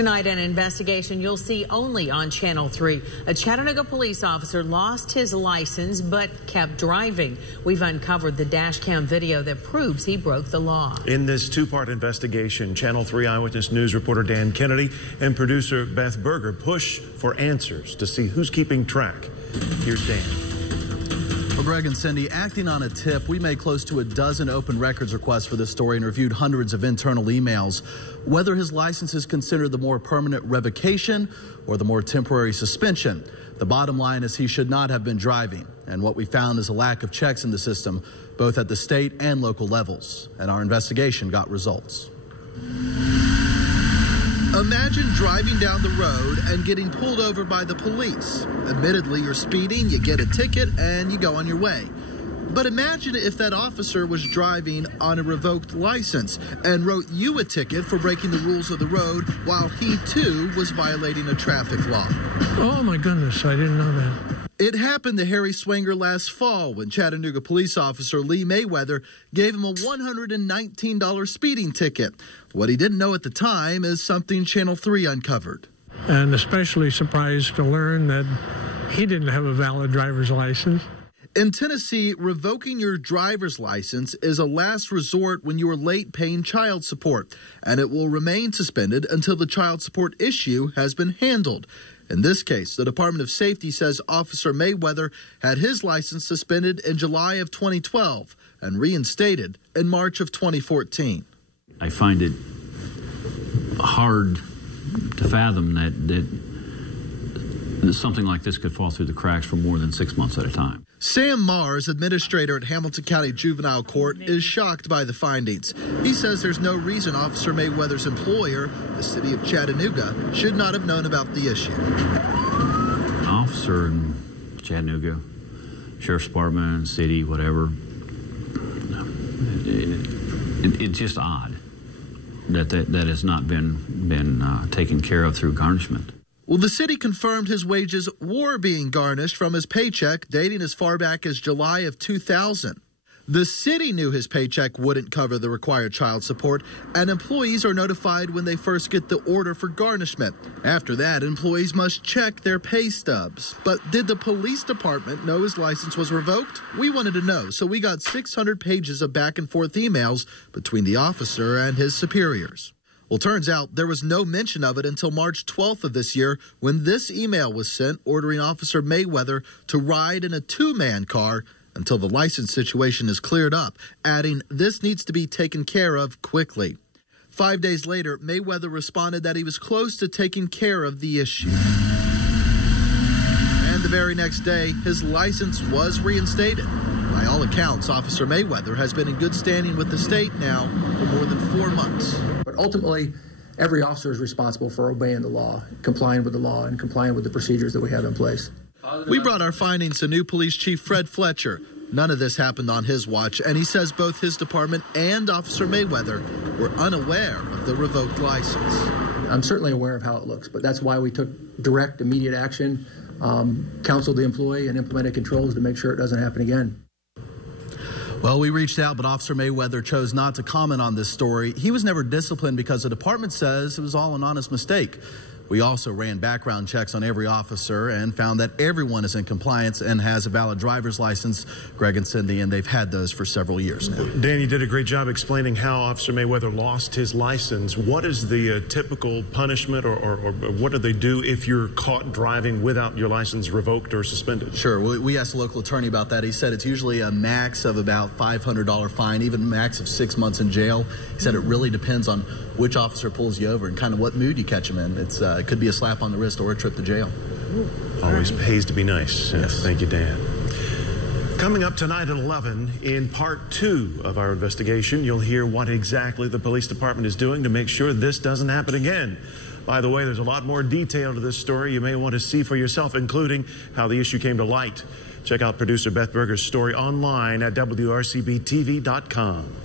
Tonight, an investigation you'll see only on Channel 3. A Chattanooga police officer lost his license but kept driving. We've uncovered the dash cam video that proves he broke the law. In this two-part investigation, Channel 3 Eyewitness News reporter Dan Kennedy and producer Beth Berger push for answers to see who's keeping track. Here's Dan. Well, Greg and Cindy, acting on a tip, we made close to a dozen open records requests for this story and reviewed hundreds of internal emails. Whether his license is considered the more permanent revocation or the more temporary suspension, the bottom line is he should not have been driving. And what we found is a lack of checks in the system, both at the state and local levels. And our investigation got results. Imagine driving down the road and getting pulled over by the police. Admittedly, you're speeding, you get a ticket, and you go on your way. But imagine if that officer was driving on a revoked license and wrote you a ticket for breaking the rules of the road while he, too, was violating a traffic law. Oh, my goodness, I didn't know that. It happened to Harry Swanger last fall when Chattanooga police officer Lee Mayweather gave him a $119 speeding ticket. What he didn't know at the time is something Channel 3 uncovered. And especially surprised to learn that he didn't have a valid driver's license. In Tennessee, revoking your driver's license is a last resort when you are late paying child support, and it will remain suspended until the child support issue has been handled. In this case, the Department of Safety says Officer Mayweather had his license suspended in July of 2012 and reinstated in March of 2014. I find it hard to fathom that something like this could fall through the cracks for more than 6 months at a time. Sam Mars, administrator at Hamilton County Juvenile Court, is shocked by the findings. He says there's no reason Officer Mayweather's employer, the city of Chattanooga, should not have known about the issue. An officer in Chattanooga, Sheriff's Department, city, whatever, it's just odd that has not been taken care of through garnishment. Well, the city confirmed his wages were being garnished from his paycheck dating as far back as July of 2000. The city knew his paycheck wouldn't cover the required child support, and employees are notified when they first get the order for garnishment. After that, employees must check their pay stubs. But did the police department know his license was revoked? We wanted to know, so we got 600 pages of back and forth emails between the officer and his superiors. Well, turns out there was no mention of it until March 12th of this year when this email was sent ordering Officer Mayweather to ride in a two-man car until the license situation is cleared up, adding this needs to be taken care of quickly. 5 days later, Mayweather responded that he was close to taking care of the issue. And the very next day, his license was reinstated. By all accounts, Officer Mayweather has been in good standing with the state now for more than 4 months. But ultimately, every officer is responsible for obeying the law, complying with the law, and complying with the procedures that we have in place. We brought our findings to new police chief Fred Fletcher. None of this happened on his watch, and he says both his department and Officer Mayweather were unaware of the revoked license. I'm certainly aware of how it looks, but that's why we took direct, immediate action, counseled the employee, and implemented controls to make sure it doesn't happen again. Well, we reached out, but Officer Mayweather chose not to comment on this story. He was never disciplined because the department says it was all an honest mistake. We also ran background checks on every officer and found that everyone is in compliance and has a valid driver's license, Greg and Cindy, and they've had those for several years now. Dan, you did a great job explaining how Officer Mayweather lost his license. What is the typical punishment or what do they do if you're caught driving without your license revoked or suspended? Sure. We asked the local attorney about that. He said it's usually a max of about $500 fine, even a max of 6 months in jail. He said it really depends on which officer pulls you over and kind of what mood you catch him in. It could be a slap on the wrist or a trip to jail. Always pays to be nice. Yes. Thank you, Dan. Coming up tonight at 11, in part 2 of our investigation, you'll hear what exactly the police department is doing to make sure this doesn't happen again. By the way, there's a lot more detail to this story you may want to see for yourself, including how the issue came to light. Check out producer Beth Berger's story online at WRCBTV.com.